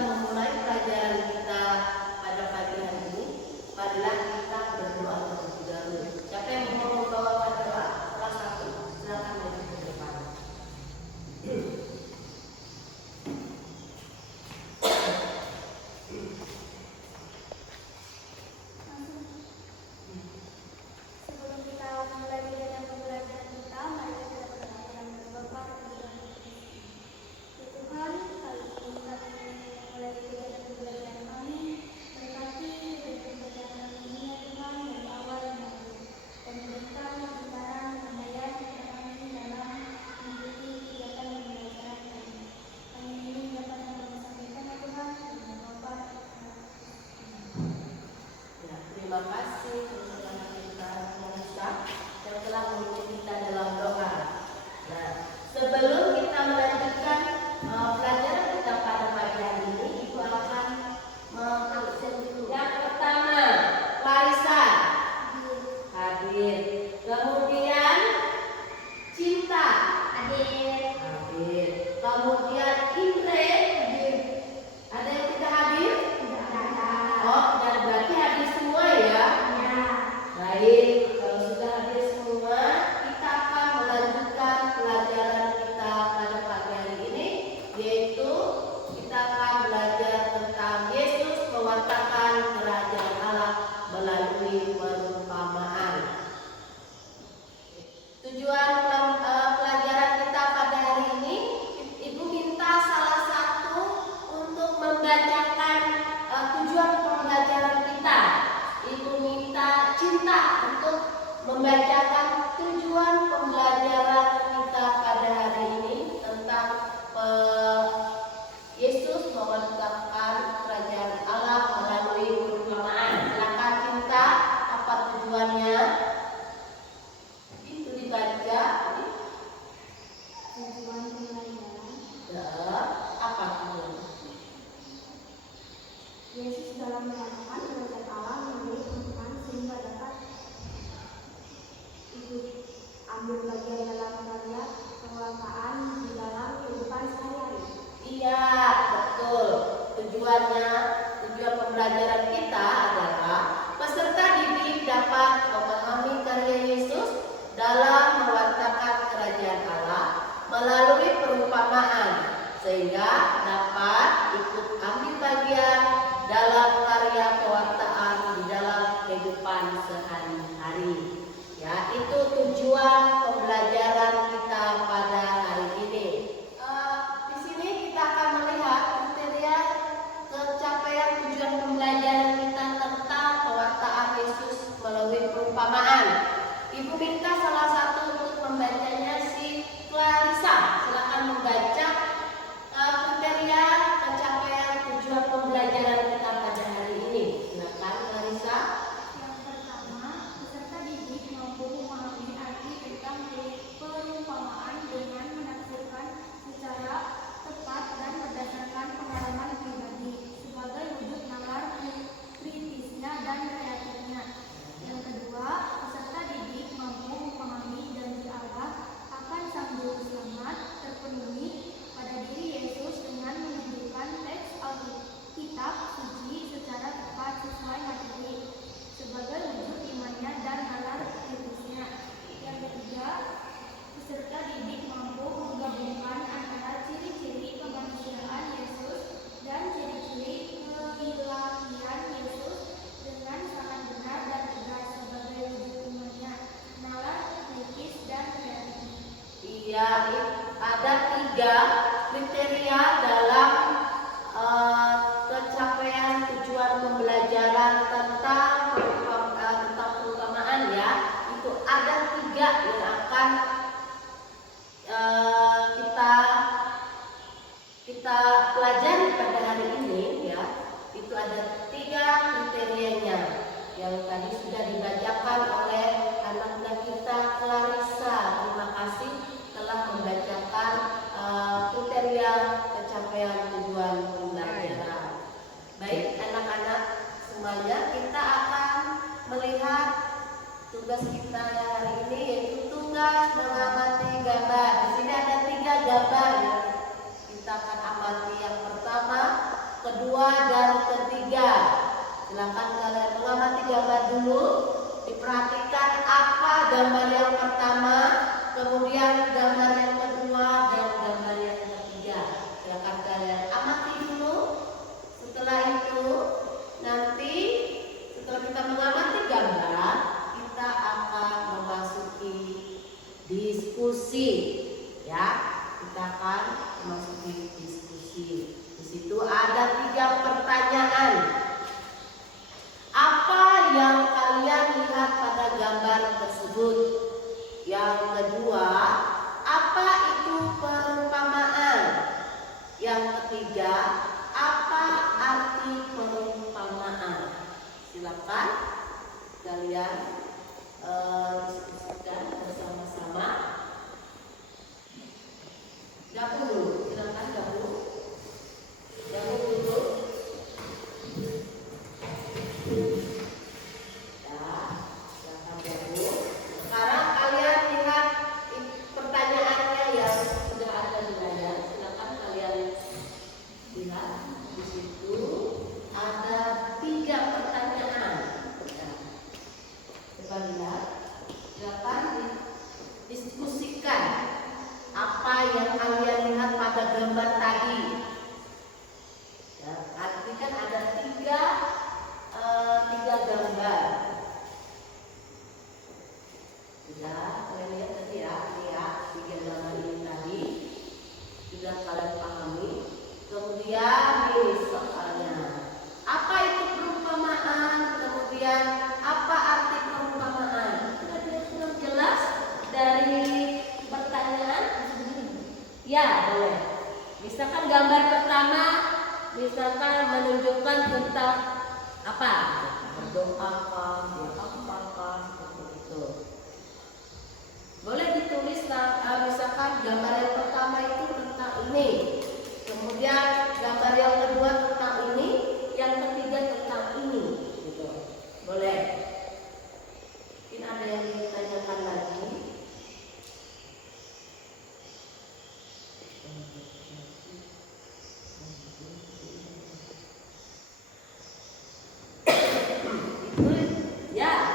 memulai pelajaran kita pada pagi hari ini, marilah kita berdoa terlebih dahulu. Siapa yang mau membawakan doa? Kelas 1, silakan maju ke depan. Sebelum kita mulai kegiatan pembelajaran kita, mari kita berdoa dalam Bapa dan Tuhan. Kali ini kami mulai kegiatan pembelajaran kami. Berkati dari pembelajaran ini ya Tuhan, dari awal dan memberikan kebenaran penyampaian kepada kami dalam mengikuti kegiatan pembelajaran kami. Kami ingin dapat kami sampaikan ya Tuhan dengan Bapa dan Ya, terima kasih teman-teman kita yang telah memimpin kita dalam doa. Nah, sebelum kita melanjutkan pelajaran kita pada pagi hari ini, Ibu akan mengabsen dulu. Yang pertama, Clarissa hadir. Kemudian Cinta hadir. Kemudian Indre hadir. Ada yang tidak hadir? Oh, dan berarti hadir semua ya? Baik, kalau sudah hadir semua, kita akan melanjutkan pelajaran kita pada pagi hari ini, yaitu kita akan belajar tentang Yesus mewartakan kerajaan Allah melalui perumpamaan. Tujuan pelajaran kita pada hari ini, Ibu minta salah satu untuk membacakan tujuan pembelajaran kita. Ibu minta Cinta untuk membacakan tujuan pembelajaran kita pada hari ini tentang Yesus mewartakan kerajaan Allah melalui perumpamaan. Silakan Cinta, apa tujuannya? Itu dibaca. tujuan pembelajaran. Ya, apa tujuannya? Yesus dalam mewartakan kerajaan Allah melalui perumpamaan sehingga dapat ikut ambil bagian dalam karya pewartaan di dalam kehidupan sehari-hari. Iya, betul. Tujuan pembelajaran kita adalah peserta didik dapat memahami karya Yesus dalam mewartakan kerajaan Allah melalui perumpamaan sehingga dapat ikut ambil bagian dalam karya pewartaan di dalam kehidupan sehari-hari. Ya, itu tujuan pembelajaran kita pada hari ini. Di sini kita akan melihat kriteria pencapaian tujuan pembelajaran kita tentang pewartaan Yesus melalui perumpamaan. Ibu minta salah satu untuk membacanya si Clarissa. Silakan membaca kriteria pencapaian tujuan pembelajaran kita pada hari ini. Silakan Clarissa. Yang pertama, peserta didik mampu memahami arti tentang perumpamaan dengan menafsirkan secara tepat dan berdasarkan pengalaman pribadi sebagai wujud nalar kritisnya dan kreatifnya. Yang kedua, peserta didik mampu memahami janji Allah akan Sang Juru Selamat terpenuhi pada diri Yesus dengan menunjukkan teks Alkitab suci secara tepat sesuai materi sebagai wujud imannya dan nalar kritisnya. Yang ketiga, peserta didik mampu menggabungkan antara ciri-ciri kemanusiaan Yesus dan ciri-ciri keilahian Yesus dengan sangat benar dan tegas sebagai wujud imannya, nalar kritis dan kreatif. Iya, ada 3 kriteria dalam pencapaian tujuan pembelajaran tentang perumpamaan ya. Itu ada 3 yang akan kita pelajari pada hari ini ya. Itu ada 3 kriterianya yang tadi sudah dibacakan oleh anak muda kita Clarissa. Terima kasih telah membacakan kriteria pencapaian tujuan pembelajaran. Baik anak-anak semuanya, kita akan melihat tugas kita hari ini, yaitu tugas mengamati gambar. Di sini ada 3 gambar yang kita akan amati. Yang pertama kedua, dan ketiga. Silakan kalian mengamati gambar dulu. Diperhatikan apa gambar yang pertama, kemudian gambar yang kedua, dan gambar yang ketiga. Silakan kalian amati dulu. Setelah itu, nanti setelah kita mengamati gambar, kita akan memasuki diskusi. Ya, kita akan memasuki diskusi. Di situ ada 3 pertanyaan. Apa yang kalian lihat pada gambar tersebut? Yang kedua, apa itu perumpamaan? Yang ketiga, apa arti perumpamaan? Silakan kalian diskusikan bersama-sama. Gabung dulu, silakan gabung. Gabung dulu. Ya, silakan gabung. Sekarang kalian lihat pertanyaannya yang sudah ada di layar. Silakan kalian lihat di situ ada 3 pertanyaan. Ya. Coba lihat. Silakan diskusikan apa yang kalian lihat pada gambar tadi. Ya, tadi kan ada tiga gambar. Sudah kalian lihat tadi ya, ini ya 3 gambar ini tadi sudah kalian pahami. Kemudian ini soalnya, apa itu perumpamaan? Kemudian apa arti perumpamaan? Sudah jelas dari pertanyaan? Ya, boleh. Misalkan gambar pertama, misalkan menunjukkan tentang apa? Berdoa apakah seperti itu. Boleh ditulis misalkan gambar yang pertama itu tentang ini. Kemudian gambar yang kedua tentang ini, yang ketiga tentang ini, gitu. Boleh. Mungkin ada yang ditanyakan lagi. Itu ya.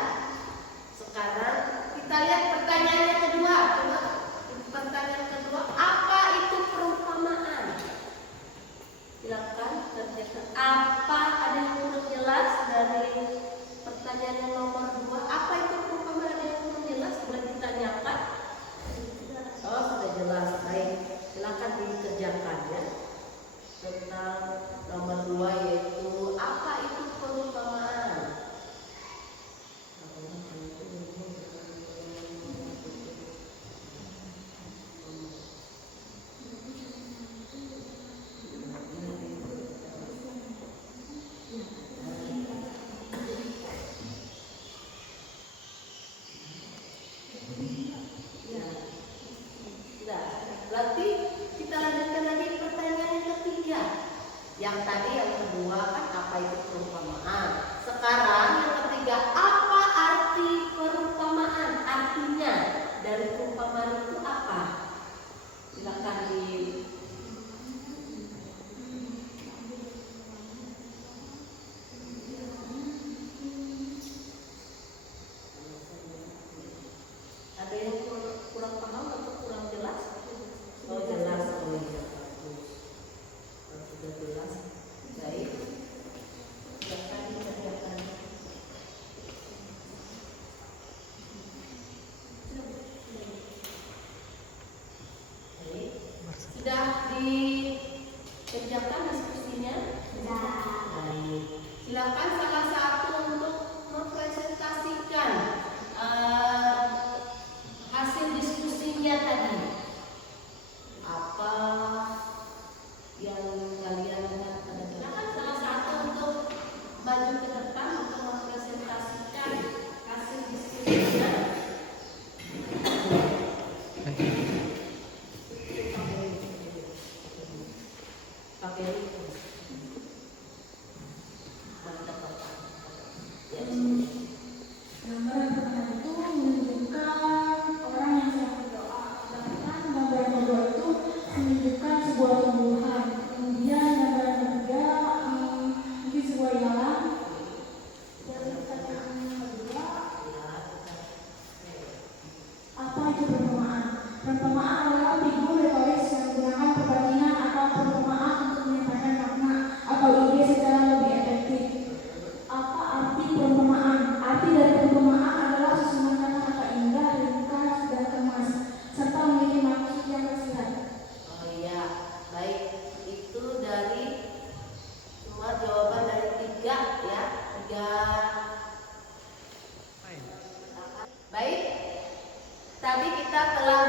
itu perumpamaan. Perumpamaan adalah figur retoris yang menggunakan perbandingan atau perumpamaan untuk menyampaikan makna atau ide secara lebih efektif. Apa arti perumpamaan? Arti dari perumpamaan adalah susunan kata-kata indah, ringkas, dan kemas, serta memiliki maksud yang tersirat. Oh iya, baik. Itu dari semua jawaban dari tiga ya, tiga. Baik, tadi kita telah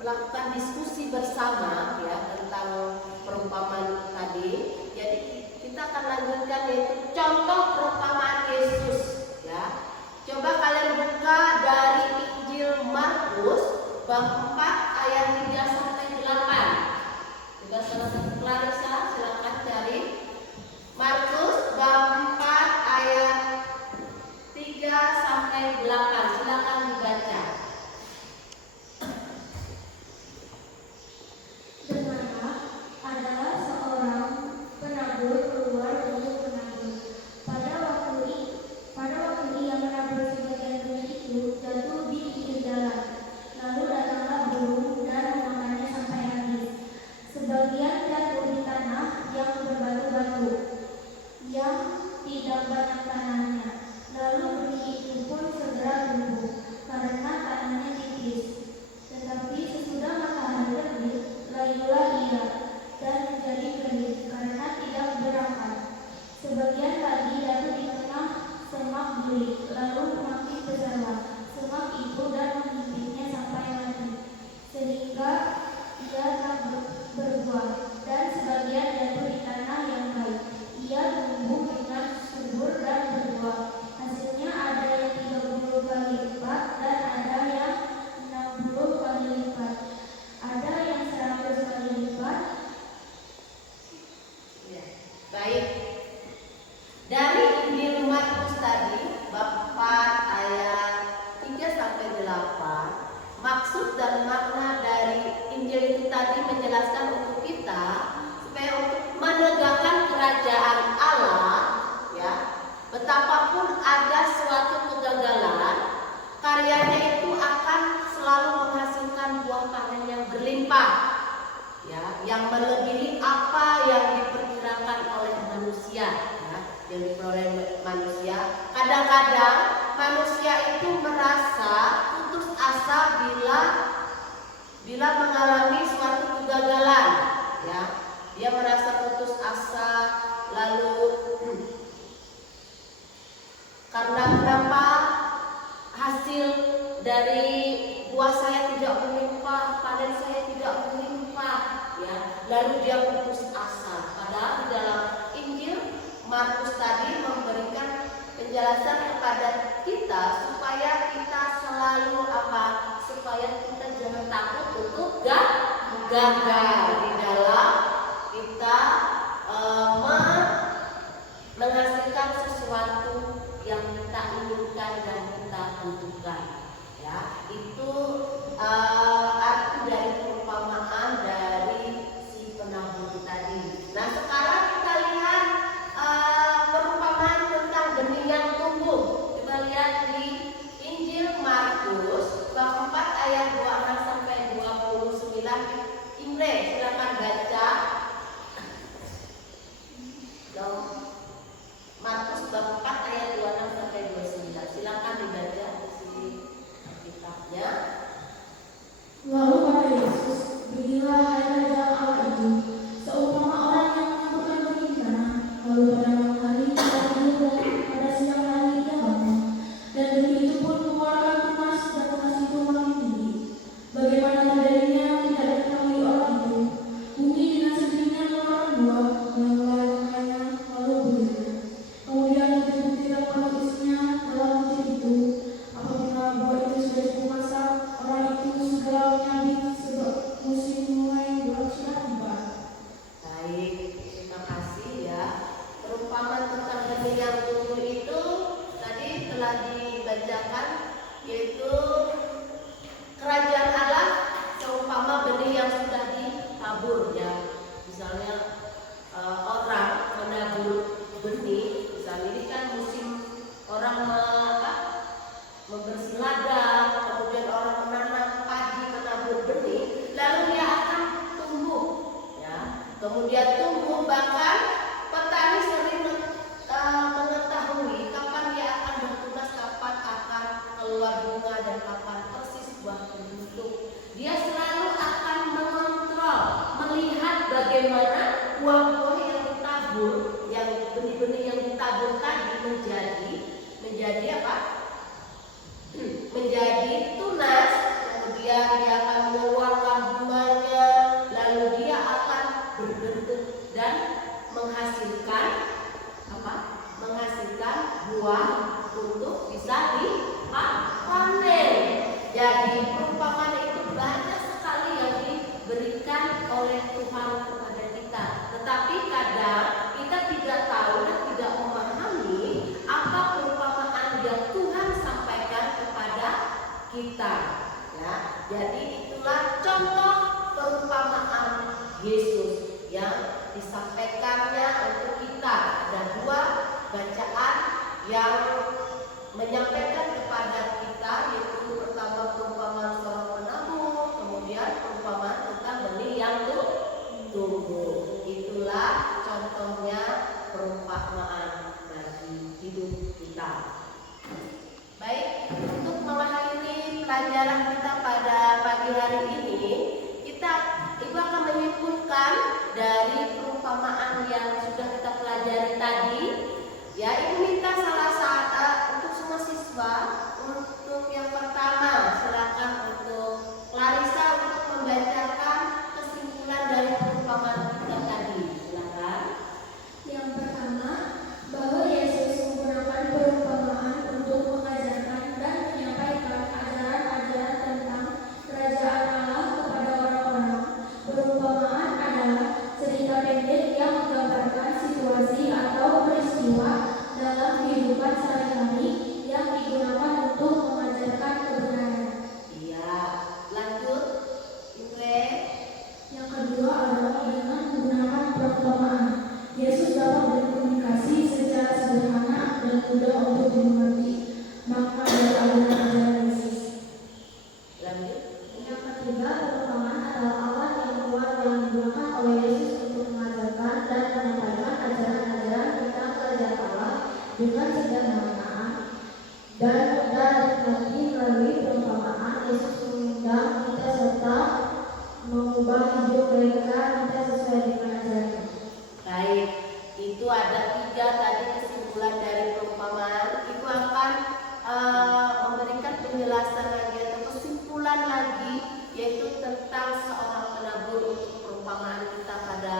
melakukan diskusi bersama ya tentang perumpamaan tadi. Jadi kita akan lanjutkan yaitu contoh perumpamaan Yesus ya. Coba kalian buka dari Injil Markus bab 4 ayat 3 sampai 8. Coba saudara Clarissa silakan cari Markus bab 4 ayat 3 sampai 8. Silakan dibaca. Bernama adalah seorang penabur keluar untuk menabur. Pada waktu ia menabur sebagian benih itu jatuh di pinggir jalan. Lalu datanglah burung dan memakannya sampai habis. Sebagian jatuh di tanah yang berbatu-batu, yang tidak banyak tanahnya. Lalu benih itu pun segera tumbuh karena tanahnya tipis. Tetapi sesudah matahari terbit, layulah ia dan menjadi kering karena tidak berakar. Sebagian lagi jatuh di tengah semak beli, lalu makin besarlah semak itu dan menyempitnya sampai mati, sehingga ia tak berbuah. Dan sebagian jatuh di tanah yang baik, ia tumbuh dengan subur dan berbuah. Hasilnya ada yang 30 kali lipat dan ada yang 60 kali lipat, ada yang 100 kali lipat. Ya, baik. Dari Injil Markus tadi bab 4 ayat 3 sampai 8, maksud dan makna dari Injil itu tadi menjelaskan untuk kita supaya untuk menegakkan kerajaan Allah ya, betapapun ada suatu kegagalan, karyanya itu akan selalu menghasilkan buah panen yang berlimpah ya, yang melebihi apa yang diperkirakan oleh manusia ya, yang diperoleh manusia. Kadang-kadang manusia itu merasa putus asa bila mengalami suatu kegagalan ya, dia merasa putus asa lalu karena kenapa hasil dari buah saya tidak melimpah, panen saya tidak melimpah ya, lalu dia putus asa. Padahal di dalam Injil Markus tadi memberikan penjelasan kepada kita supaya kita selalu apa? Supaya kita jangan takut untuk gagal di dalam kita menghasilkan sesuatu yang kita inginkan dan kita butuhkan ya. Itu arti dari perumpamaan dari si penabur tadi. Nah, sekarang kita lihat perumpamaan tentang benih yang tumbuh. Kita lihat di Injil Markus bab 4 ayat 26 sampai 29. Imre, silakan baca. Markus bab 4 ayat 26 sampai 29. Silakan dibaca di sini kitabnya. Lalu kata Yesus, "Beginilah kerajaan Allah itu, seumpama orang yang menyampurkan benih di tanah. Lalu pada malam hari dia tidur dan pada siang hari dia bangun, dan benih itu pun mengeluarkan tunas, dan tunas itu makin tinggi. Bagaimana terjadinya tidak diketahui orang itu. Bumi dengan sendirinya mengeluarkan buah, dan melelehkannya lalu berdiri. Kemudian putih-putih yang penuh isinya dalam musim itu. Apabila buah itu sudah cukup masak, orang itu segera menyabit sebab musim mulai sudah tiba." Baik, terima kasih ya. Perumpamaan tentang benih yang tumbuh itu tadi telah dibacakan, yaitu kerajaan Allah seumpama benih yang sudah ditabur ya. Misalnya orang menabur benih, misalnya ini kan musim orang membersih ladang, kemudian tumbuh, bahkan petani sering mengetahui kapan dia akan bertunas, kapan akan keluar bunga, dan kapan persis buah berbentuk. Dia selalu akan mengontrol, melihat bagaimana buah-buah yang ditabur, yang benih-benih yang ditabur tadi menjadi apa? Menjadi tunas. Kemudian dia akan mengeluarkan bunganya, lalu dia akan berbentuk dan menghasilkan apa? Menghasilkan buah untuk bisa dipanen. Jadi perumpamaan itu banyak sekali yang diberikan oleh Tuhan kepada kita. Tetapi kadang kita tidak tahu dan tidak memahami apa perumpamaan yang Tuhan sampaikan kepada kita. Ya, jadi itulah contoh perumpamaan Yesus yang disampaikannya untuk kita. Ada dua bacaan yang menyampaikan kepada kita, yaitu pertama perumpamaan seorang penabur, kemudian perumpamaan tentang benih yang tumbuh. Itulah contohnya perumpamaan bagi hidup kita. Baik, untuk mengakhiri pelajaran kita pada pagi hari ini, Ibu akan menyimpulkan dari perumpamaan yang sudah kita pelajari tadi. Ya, Ibu minta salah satu untuk semua siswa, untuk yang pertama silakan untuk Clarissa untuk membacakan kesimpulan dari perumpamaan kita tadi. Silakan. Yang pertama, bahwa Yesus menggunakan perumpamaan untuk mengajarkan dan menyampaikan ajaran-ajaran tentang kerajaan Allah kepada orang-orang. Perumpamaan adalah cerita pendek yang menggambarkan situasi atau peristiwa dalam kehidupan sehari-hari yang digunakan untuk mengajarkan kebenaran. Iya, lanjut. Ibu. Yang kedua adalah dengan menggunakan perumpamaan, Yesus dapat berkomunikasi secara sederhana dan mudah untuk dimengerti makna dari ajaran-ajaran Yesus. Lanjut. Yang ketiga, perumpamaan adalah alat yang kuat yang digunakan oleh Yesus untuk mengajarkan dan menyampaikan ajaran-ajaran tentang kerajaan Allah dengan sederhana dan mudah dimengerti. Melalui perumpamaan, Yesus mengundang kita serta mengubah hidup mereka kita sesuai dengan ajarannya. Baik, itu ada 3 tadi kesimpulan dari perumpamaan. Ibu akan memberikan penjelasan lagi atau kesimpulan lagi, yaitu tentang seorang penabur untuk perumpamaan kita pada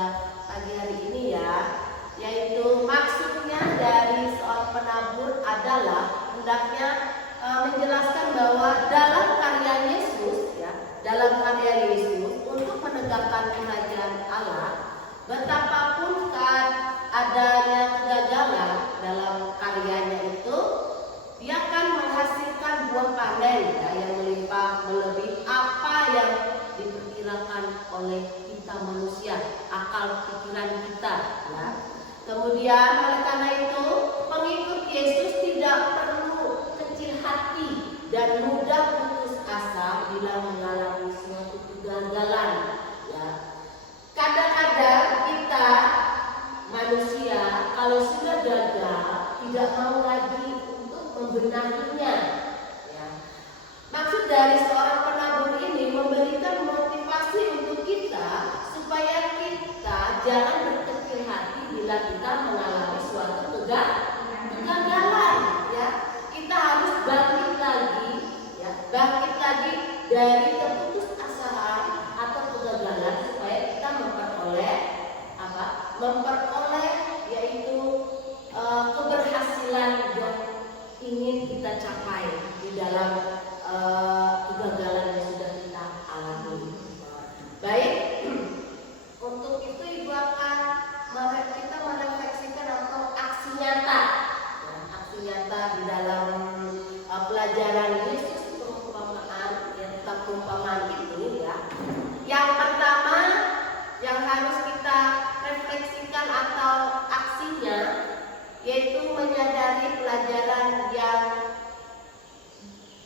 pagi hari ini ya. Yaitu maksudnya dari seorang penabur adalah hendaknya menjelaskan bahwa dalam karya Yesus ya, dalam karya Yesus untuk menegakkan kerajaan Allah, betapapun adanya kegagalan dalam karyanya itu, dia akan menghasilkan buah panen ya, yang melimpah melebihi apa yang diperkirakan oleh kita manusia, akal pikiran kita ya. Kemudian oleh karena itu pengikut Yesus tidak perlu kecil hati dan mudah putus asa bila mengalami suatu kegagalan ya. Kadang-kadang kita manusia kalau sudah gagal tidak mau lagi untuk membenahinya ya. Maksud dari seorang penabur ini memberikan motivasi untuk kita supaya kita jangan berkecil hati bila kita mengalami suatu kegagalan ya. Kita harus bangkit lagi ya, bangkit lagi dari keputusasaan atau kegagalan supaya kita memperoleh yaitu keberhasilan yang ingin kita capai di dalam kegagalan yang sudah kita alami. Baik, untuk itu Ibu akan kita merefleksikan atau aksi nyata ya, aksi nyata di dalam pelajaran Yesus perumpamaan ya, tentang perumpamaan itu ya. Yang pertama yang harus kita refleksikan atau aksinya yaitu menyadari pelajaran yang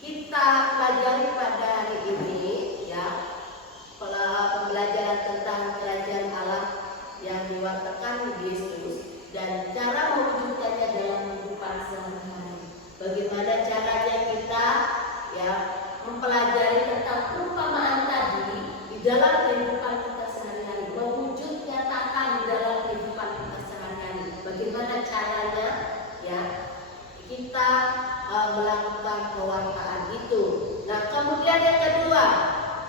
kita pelajari pada hari ini ya, pembelajaran tentang kerajaan Allah yang diwartakan Yesus dan cara mewujudkannya dalam kehidupan sehari-hari. Bagaimana caranya kita ya mempelajari tentang perumpamaan tadi di dalam kehidupan kita sehari-hari, mewujud nyatakan di dalam kehidupan kita sehari-hari. Bagaimana caranya ya kita melakukan pewartaan itu. Nah, kemudian yang kedua,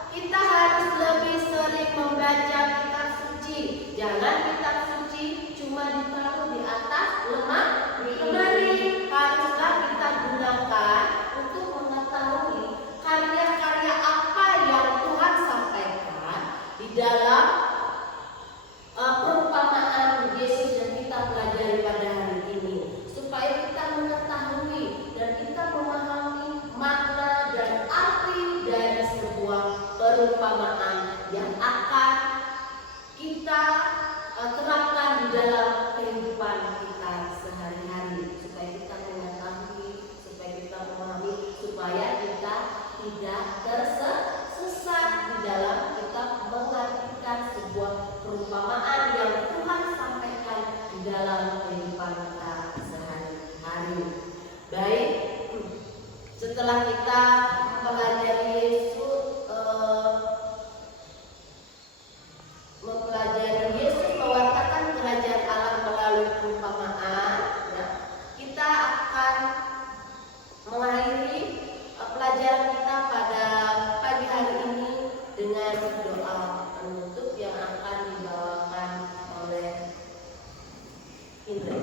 kita harus lebih sering membaca kitab suci. Jangan kitab suci cuma ditaruh di atas lemari. Haruslah kita gunakan untuk mengetahui karya-karya apa yang Tuhan sampaikan di dalam perumpamaan Yesus yang kita pelajari pada hari ini, supaya kita mengetahui dan kita memahami makna dan arti dari sebuah perumpamaan yang akan kita terapkan di dalam kehidupan kita sehari-hari, supaya kita mengetahui, supaya kita memahami, supaya kita tidak tersesat di dalam kita mengartikan sebuah perumpamaan yang Tuhan sampaikan di dalam kehidupan kita sehari-hari. Baik, setelah kita mempelajari Yesus mewartakan kerajaan Allah melalui perumpamaan, ya, kita akan mengakhiri pelajaran kita pada pagi hari ini dengan doa penutup yang akan dibawakan oleh Indra.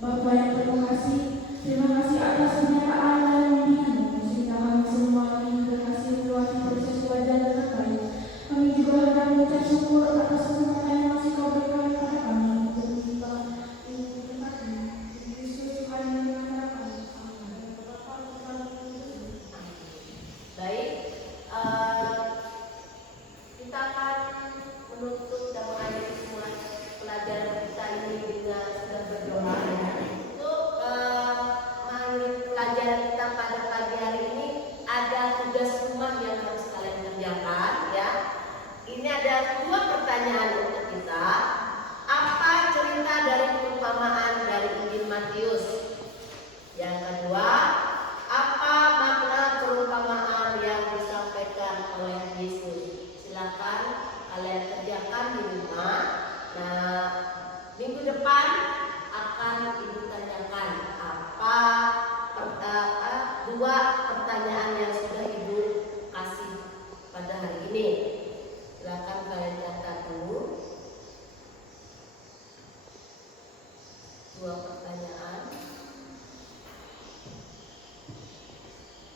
Bapa yang terkasih, terima kasih atas penyertaan dan bimbingan sehingga kami semua ini berhasil melewati proses belajar dan terbaik. Kami juga hendak mengucap syukur atas kesempatan yang masih Kau berikan kepada kami untuk menimba ilmu tentang Yesus Tuhan yang mengharapkan. Amin. Baik, kita akan menutup dan mengakhiri semua pelajaran kita ini dengan sudah berdoa. Untuk mengakhiri pelajaran kita pada pagi hari ini ada tugas rumah yang harus kalian kerjakan, ya. Ini ada 2 pertanyaan untuk kita. Apa cerita dari perumpamaan dari Injil Matius? Yang kedua, apa makna perumpamaan yang disampaikan oleh Yesus? Silakan kalian kerjakan di rumah. Nah, minggu depan akan Ibu tanyakan apa 2 pertanyaan yang sudah Ibu kasih pada hari ini. Silakan kalian catat dulu 2 pertanyaan.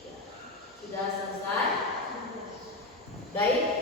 Ya, sudah selesai. Baik.